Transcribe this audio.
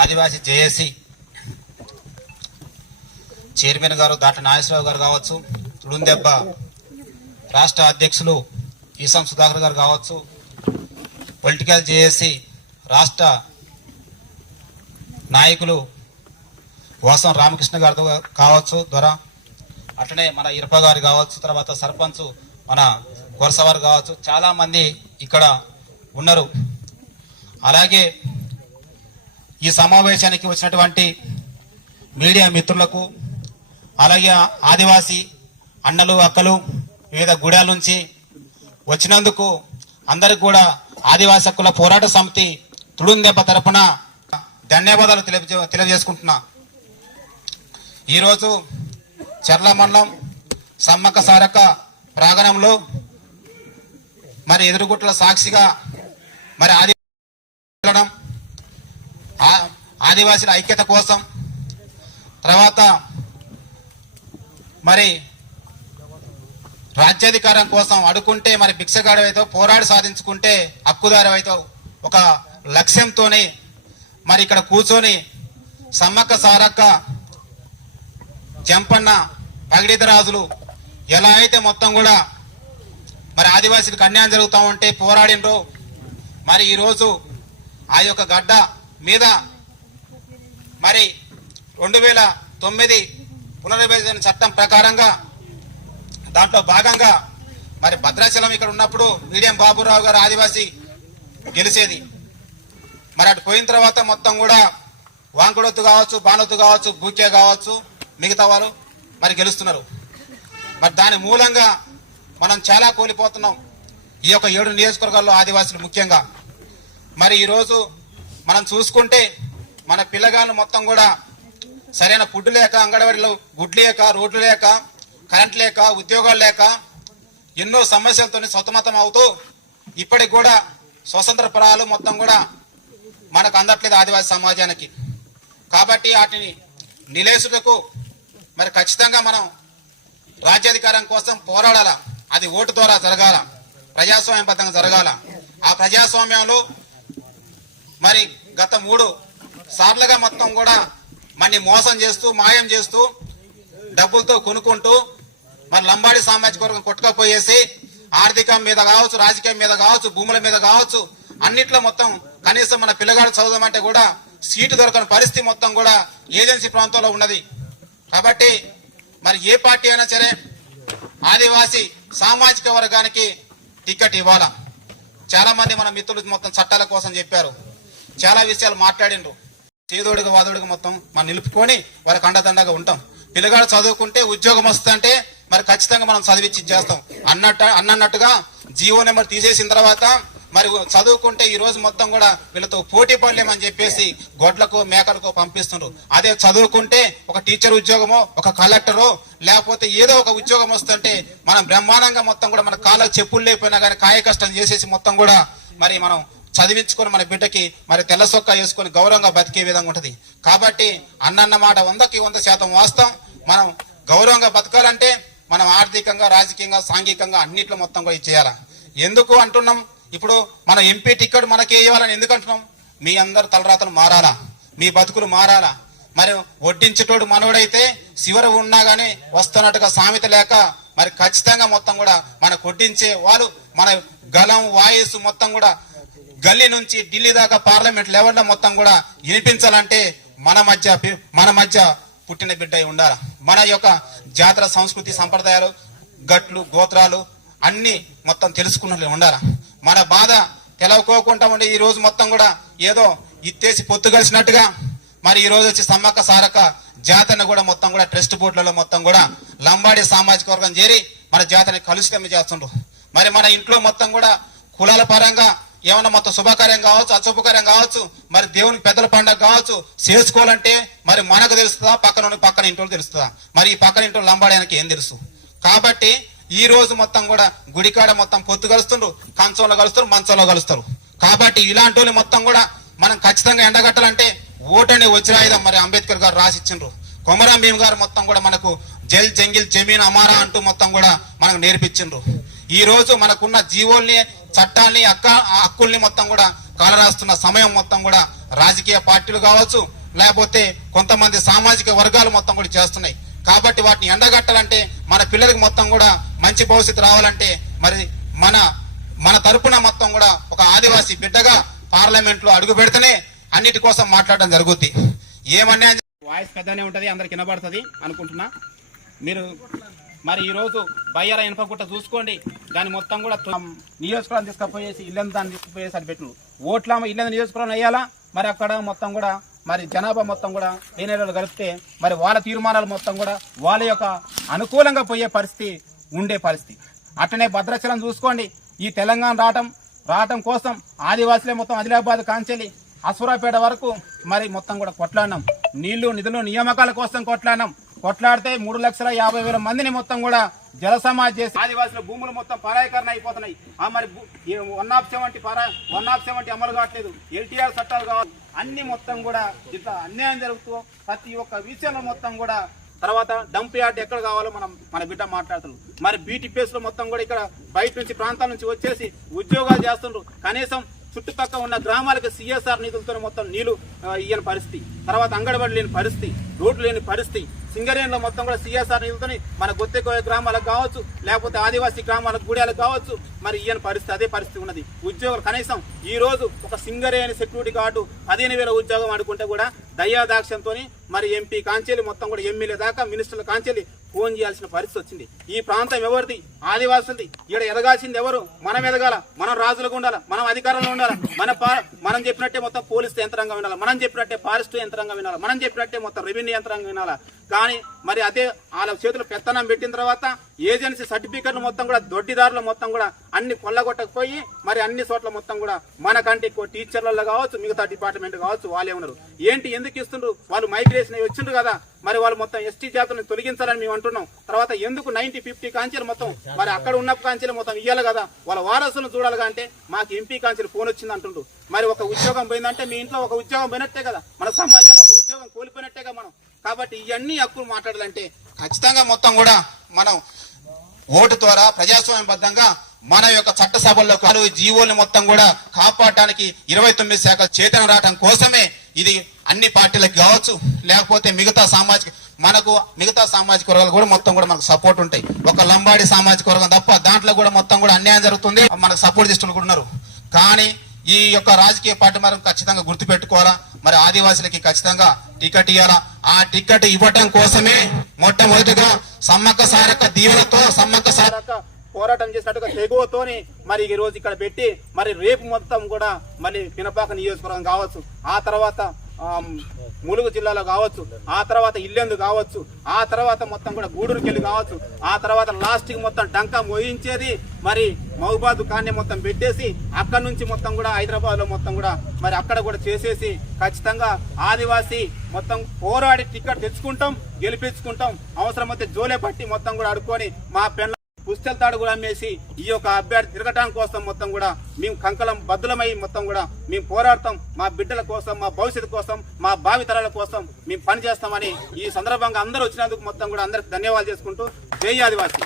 ఆదివాసీ JAC chairman గారు దాట నాగేశ్వరరావు గారు కావచ్చు, తుడుందెబ్బ రాష్ట్ర అధ్యక్షులు ఈసం సుధాకర్ గారు కావచ్చు, పొలిటికల్ జేఏసీ రాష్ట్ర నాయకులు వాసం రామకృష్ణ గారు కావచ్చు ద్వారా, అట్లనే మన ఇరప గారు కావచ్చు, తర్వాత సర్పంచ్ మన కొరసవారు కావచ్చు, చాలా మంది ఇక్కడ ఉన్నారు. అలాగే ఈ సమావేశానికి వచ్చినటువంటి మీడియా మిత్రులకు, అలాగే ఆదివాసీ అన్నలు అక్కలు వివిధ గుడాల నుంచి వచ్చినందుకు అందరికి కూడా ఆదివాసీ హక్కుల పోరాట సమితి తుడుందెబ్బ తరపున ధన్యవాదాలు తెలియజేసుకుంటున్నా. ఈరోజు చర్ల మండలం సమ్మక్క సారక్క ప్రాంగణంలో మరి ఎదురుగుట్ల సాక్షిగా మరి ఆదివాసీల ఐక్యత కోసం, తర్వాత మరి రాజ్యాధికారం కోసం అడుకుంటే మరి భిక్షగాడవైతే పోరాడి సాధించుకుంటే హక్కుదారవైతే ఒక లక్ష్యంతోనే మరి ఇక్కడ కూర్చొని సమ్మక్క సారక్క జంపన్న పగిడిత రాజులు ఎలా అయితే మొత్తం కూడా మరి ఆదివాసీలకు అన్యాయం జరుగుతూ ఉంటే పోరాడినరో, మరి ఈరోజు ఆ యొక్క గడ్డ మీద మరి 2009 పునర్విభజన చట్టం ప్రకారంగా దాంట్లో భాగంగా మరి భద్రాచలం ఇక్కడ ఉన్నప్పుడు మీడియం బాబురావు గారు ఆదివాసీ గెలిచేది. మరి అటు పోయిన తర్వాత మొత్తం కూడా వాంకుడొత్తు కావచ్చు, బానొత్తు కావచ్చు, బూకే కావచ్చు, మిగతా వాళ్ళు మరి గెలుస్తున్నారు. మరి దాని మూలంగా మనం చాలా కోల్పోతున్నాం ఈ యొక్క 7 నియోజకవర్గాల్లో ఆదివాసులు ముఖ్యంగా. మరి ఈరోజు మనం చూసుకుంటే మన పిల్లగాళ్ళు మొత్తం కూడా సరైన ఫుడ్ లేక, అంగన్వాడీలో గుడ్లు లేక, రోడ్లు లేక, కరెంట్ లేక, ఉద్యోగాలు లేక ఎన్నో సమస్యలతో సతమతం అవుతూ ఇప్పటికి కూడా స్వతంత్ర ఫలాలు మొత్తం కూడా మనకు అందట్లేదు ఆదివాసీ సమాజానికి. కాబట్టి వాటిని నిలేసుటకు మరి ఖచ్చితంగా మనం రాజ్యాధికారం కోసం పోరాడాల. అది ఓటు ద్వారా జరగాల, ప్రజాస్వామ్యబద్ధంగా జరగాల. ఆ ప్రజాస్వామ్యంలో మరి గత 3 సార్లుగా మొత్తం కూడా మనని మోసం చేస్తూ, మాయం చేస్తూ, డబ్బులతో కొనుక్కుంటూ మరి లంబాడి సామాజిక వర్గం కొట్టుకపోయేసి ఆర్థికం మీద కావచ్చు, రాజకీయం మీద కావచ్చు, భూముల మీద కావచ్చు, అన్నిట్లో మొత్తం కనీసం మన పిల్లగాడు చదవమంటే కూడా సీటు దొరకని పరిస్థితి మొత్తం కూడా ఏజెన్సీ ప్రాంతంలో ఉన్నది. కాబట్టి మరి ఏ పార్టీ అయినా సరే ఆదివాసీ సామాజిక వర్గానికి టికెట్ ఇవ్వాలా. చాలా మంది మన మిత్రులు మొత్తం చట్టాల కోసం చెప్పారు, చాలా విషయాలు మాట్లాడిండ్రు. చేదోడిగా వాదోడిగా మొత్తం మనం నిలుపుకొని వారికి అండదండగా ఉంటాం. పిల్లగాడు చదువుకుంటే ఉద్యోగం వస్తుందంటే మరి ఖచ్చితంగా మనం చదివించి చేస్తాం అన్నట్టుగా జీవో నెంబర్ తీసేసిన తర్వాత మరి చదువుకుంటే ఈ రోజు మొత్తం కూడా వీళ్ళతో పోటీ పడలేమని చెప్పేసి గొడ్లకు మేకలకు పంపిస్తున్నారు. అదే చదువుకుంటే ఒక టీచర్ ఉద్యోగమో, ఒక కలెక్టరో, లేకపోతే ఏదో ఒక ఉద్యోగం వస్తుంటే మనం బ్రహ్మాండంగా మొత్తం కూడా మన కాళ్ళకు చెప్పులు లేకపోయినా కానీ కాయ కష్టం చేసేసి మొత్తం కూడా మరి మనం చదివించుకొని మన బిడ్డకి మరి తెల్ల సొక్కా వేసుకొని గౌరవంగా బతికే విధంగా ఉంటది. కాబట్టి అన్నన్న మాట 100కి 100% వాస్తవం. మనం గౌరవంగా బతకాలంటే మనం ఆర్థికంగా, రాజకీయంగా, సాంఘికంగా అన్నిట్లో మొత్తం కూడా చేయాలి. ఎందుకు అంటున్నాం? ఇప్పుడు మన ఎంపీ టికెట్ మనకే ఇవ్వాలని ఎందుకు అంటున్నాం? మీ అందరు తలరాతలు మారాలా, మీ బతుకులు మారాలా. మరి వడ్డించేటోడు మనోడైతే శివరు ఉన్నా గానీ వస్తున్నట్టుగా సామెత లేక మరి ఖచ్చితంగా మొత్తం కూడా మనకు వడ్డించే వాళ్ళు మన గలం వాయిస్ మొత్తం కూడా గల్లీ నుంచి ఢిల్లీ దాకా పార్లమెంట్ లెవెల్లో మొత్తం కూడా వినిపించాలంటే మన మధ్య పుట్టిన బిడ్డ ఉండాలి. మన యొక్క జాతర సంస్కృతి సంప్రదాయాలు, గట్లు, గోత్రాలు అన్ని మొత్తం తెలుసుకున్నట్లు ఉండాలి. మన బాధ తెలవకోకుండా ఉండి ఈ రోజు మొత్తం కూడా ఏదో ఇత్తేసి పొత్తు కలిసినట్టుగా మరి ఈ రోజు వచ్చి సమ్మక్క సారక్క జాతరను కూడా మొత్తం కూడా ట్రస్ట్ బోర్డులలో మొత్తం కూడా లంబాడి సామాజిక వర్గం చేరి మన జాతరని కలుషితం చేస్తుండ్రు. మరి మన ఇంట్లో మొత్తం కూడా కులాల పరంగా ఏమన్నా మొత్తం శుభకార్యం కావచ్చు, అశుభకార్యం కావచ్చు, మరి దేవునికి పెద్దల పండుగ కావచ్చు చేసుకోవాలంటే మరి మనకు తెలుస్తుందా, పక్కన ఇంట్లో తెలుస్తుందా? మరి ఈ పక్కన ఇంట్లో లంబాడానికి ఏం తెలుసు? కాబట్టి ఈ రోజు మొత్తం కూడా గుడికాడ మొత్తం పొత్తు కలుస్తుండ్రు, కంచంలో కలుస్తారు, మంచంలో కలుస్తారు. కాబట్టి ఇలాంటి వాళ్ళు మొత్తం కూడా మనం ఖచ్చితంగా ఎండగట్టాలంటే ఓటని వజ్రాయుధం మరి అంబేద్కర్ గారు రాసిచ్చిండ్రు. కొమరం భీమ్ గారు మొత్తం కూడా మనకు జల్ జంగిల్ జమీన్ అమారా అంటూ మొత్తం కూడా మనకు నేర్పించిండ్రు. ఈ రోజు మనకున్న జీవోల్ని చట్టాల్ని హక్కుల్ని మొత్తం కూడా కాలరాస్తున్న సమయం మొత్తం కూడా రాజకీయ పార్టీలు కావచ్చు, లేకపోతే కొంతమంది సామాజిక వర్గాలు మొత్తం కూడా చేస్తున్నాయి. కాబట్టి వాటిని ఎండగట్టాలంటే మన పిల్లలకి మొత్తం కూడా మంచి భవిష్యత్తు రావాలంటే మరి మన తరపున మొత్తం కూడా ఒక ఆదివాసీ బిడ్డగా పార్లమెంట్ లో అడుగు పెడితేనే అన్నిటి కోసం మాట్లాడడం జరుగుద్ది. ఏమన్నా వాయిస్ పెద్దనే ఉంటది, అందరికి వినబడుతుంది అనుకుంటున్నా. మీరు మరి ఈ రోజు బయ్యార ఇనపగుట్ట చూసుకోండి, దాని మొత్తం కూడా నియోజకవర్గం తీసుకుపోయేసి ఇల్లంతా దాన్ని తీసుకుపోయేసి అది పెట్టు ఓట్ల ఇల్లంతా నియోజకవర్గం వేయాలా. మరి అక్కడ మొత్తం కూడా మరి జనాభా మొత్తం కూడా ఏనేళ్ళు కలిపితే మరి వాళ్ళ తీర్మానాలు మొత్తం కూడా వాళ్ళ యొక్క అనుకూలంగా పోయే పరిస్థితి ఉండే పరిస్థితి. అట్లనే భద్రాచలం చూసుకోండి, ఈ తెలంగాణ రావటం కోసం ఆదివాసులే మొత్తం ఆదిలాబాద్ కాంచెలి అసురాపేట వరకు మరి మొత్తం కూడా కొట్లాడినాం. నీళ్లు నిధులు నియామకాల కోసం కొట్లాడితే 3,50,000 మందిని మొత్తం కూడా జల సమాజ్ చేసి ఆదివాసుల భూములు మొత్తం పరాయకరణ అయిపోతున్నాయి. మరి 170 అమలు కావట్లేదు, ఎల్టీఆర్ చట్టాలు కావాలి, అన్ని మొత్తం కూడా ఇంత అన్యాయం జరుగుతూ ప్రతి ఒక్క విషయంలో మొత్తం కూడా. తర్వాత డంప్ యార్డ్ ఎక్కడ కావాలో మన బిడ్డ మాట్లాడుతున్నారు. మరి బీటీపీఎస్ లో మొత్తం కూడా ఇక్కడ బయట నుంచి ప్రాంతాల నుంచి వచ్చేసి ఉద్యోగాలు చేస్తున్నారు. కనీసం చుట్టుపక్కల ఉన్న గ్రామాలకు సిఎస్ఆర్ నిధులతో మొత్తం నీళ్లు ఇయ్యని పరిస్థితి, తర్వాత అంగన్వాడీ లేని పరిస్థితి, రోడ్లు లేని పరిస్థితి, సింగరేణిలో మొత్తం కూడా సిఎస్ఆర్ నిధులతో మన గొత్తెకోయ గ్రామాలకు కావచ్చు, లేకపోతే ఆదివాసీ గ్రామాలకు గూడెలకు కావచ్చు, మరి ఇయ్యని పరిస్థితి అదే పరిస్థితి ఉన్నది. ఉద్యోగులు కనీసం ఈ రోజు ఒక సింగరేణి సెక్యూరిటీ గార్డు 15,000 ఉద్యోగం అనుకుంటే కూడా దయాదాక్ష్యంతో మరి ఎంపీ కాంచెలి మొత్తం కూడా ఎమ్మెల్యే దాకా మినిస్టర్ల కాంచెలి ఫోన్ చేయాల్సిన పరిస్థితి వచ్చింది. ఈ ప్రాంతం ఎవరిది? ఆదివాసులది. ఇక్కడ ఎదగాల్సింది ఎవరు? మనం ఎదగాల, మనం రాజులుగా ఉండాలి, మనం అధికారంలో ఉండాలి, మనం చెప్పినట్టే మొత్తం పోలీసు యంత్రాంగం వినాలి, మనం చెప్పినట్టే ఫారెస్ట్ యంత్రాంగం వినాలి, మనం చెప్పినట్టే మొత్తం రెవెన్యూ యంత్రాంగం వినాలా. కానీ మరి అదే వాళ్ళ చేతులు పెత్తనం పెట్టిన తర్వాత ఏజెన్సీ సర్టిఫికెట్లు మొత్తం కూడా దొడ్డిదారులు మొత్తం కూడా అన్ని కొల్లగొట్టకపోయి మరి అన్ని చోట్ల మొత్తం కూడా మనకంటే ఎక్కువ టీచర్లలో కావచ్చు, మిగతా డిపార్ట్మెంట్ కావచ్చు వాళ్ళే ఉన్నారు. ఏంటి ఎందుకు ఇస్తుండ్రు? వాళ్ళు మైగ్రేషన్ వచ్చిండ్రు కదా, మరి వాళ్ళు మొత్తం ఎస్టీ జాతులను తొలగించాలని మేము అంటున్నాం. తర్వాత ఎందుకు 90-50 కాంచెలు మొత్తం మరి అక్కడ ఉన్న కాంచెలు మొత్తం ఇయ్యాలి కదా, వాళ్ళ వారసులను చూడాలిగా. అంటే మాకు ఎంపీ కాంచెలు ఫోన్ వచ్చింది అంటుండ్రు. మరి ఒక ఉద్యోగం పోయిందంటే మీ ఇంట్లో ఒక ఉద్యోగం పోయినట్టే కదా, మన సమాజంలో ఒక ఉద్యోగం కోల్పోయినట్టేగా మనం. కాబట్టి ఇవన్నీ హక్కులు మాట్లాడాలంటే ఖచ్చితంగా మొత్తం కూడా మనం ఓటు ద్వారా ప్రజాస్వామ్యబద్ధంగా మన యొక్క చట్టసభల్లో జీవోల్ని మొత్తం కూడా కాపాడటానికి 29 శాఖ చేతన రావడం కోసమే ఇది. అన్ని పార్టీలకు కావచ్చు, లేకపోతే మిగతా సామాజిక వర్గాలు కూడా మొత్తం కూడా మనకు సపోర్ట్ ఉంటాయి. ఒక లంబాడి సామాజిక వర్గం తప్ప దాంట్లో కూడా మొత్తం కూడా అన్యాయం జరుగుతుంది, మనకు సపోర్ట్ చేస్తున్న కూడా ఉన్నారు. కానీ ఈ యొక్క రాజకీయ పార్టీ మనం ఖచ్చితంగా గుర్తుపెట్టుకోవాలా, మరి ఆదివాసులకి ఖచ్చితంగా టికెట్ ఇవ్వాలా. ఆ టికెట్ ఇవ్వటం కోసమే మొట్టమొదటిగా సమ్మక్క సారక్క దీవెనతో సమ్మక్క సారక్క పోరాటం చేసినట్టుగా తెగువతోని మరి ఈ రోజు ఇక్కడ పెట్టి మరి రేపు మొత్తం కూడా మరి పినపాక నియోజకవర్గం కావచ్చు, ఆ తర్వాత ములుగు జిల్లాలో కావచ్చు, ఆ తర్వాత ఇల్లెందు కావచ్చు, ఆ తర్వాత మొత్తం కూడా గూడూరుకెళ్ళి కావచ్చు, ఆ తర్వాత లాస్ట్ కి మొత్తం డంకా మోయించేది మరి మహబూబాద్ కాన్ని మొత్తం పెట్టేసి అక్కడ నుంచి మొత్తం కూడా హైదరాబాద్ లో మొత్తం కూడా మరి అక్కడ కూడా చేసేసి ఖచ్చితంగా ఆదివాసీ మొత్తం పోరాడి టికెట్ తెచ్చుకుంటాం, గెలిపించుకుంటాం. అవసరమైతే జోలే పట్టి మొత్తం కూడా అడుక్కొని మా పెళ్ళ పుస్తల తాడు కూడా అమ్మేసి ఈ యొక్క అభ్యర్థి తిరగటం కోసం మొత్తం కూడా మేము కంకలం బద్దులమై మొత్తం కూడా మేము పోరాడతాం. మా బిడ్డల కోసం, మా భవిష్యత్తు కోసం, మా భావితరాల కోసం మేము పనిచేస్తామని ఈ సందర్భంగా అందరూ వచ్చినందుకు మొత్తం కూడా అందరికి ధన్యవాదాలు చేసుకుంటూ జై ఆదివాసీ.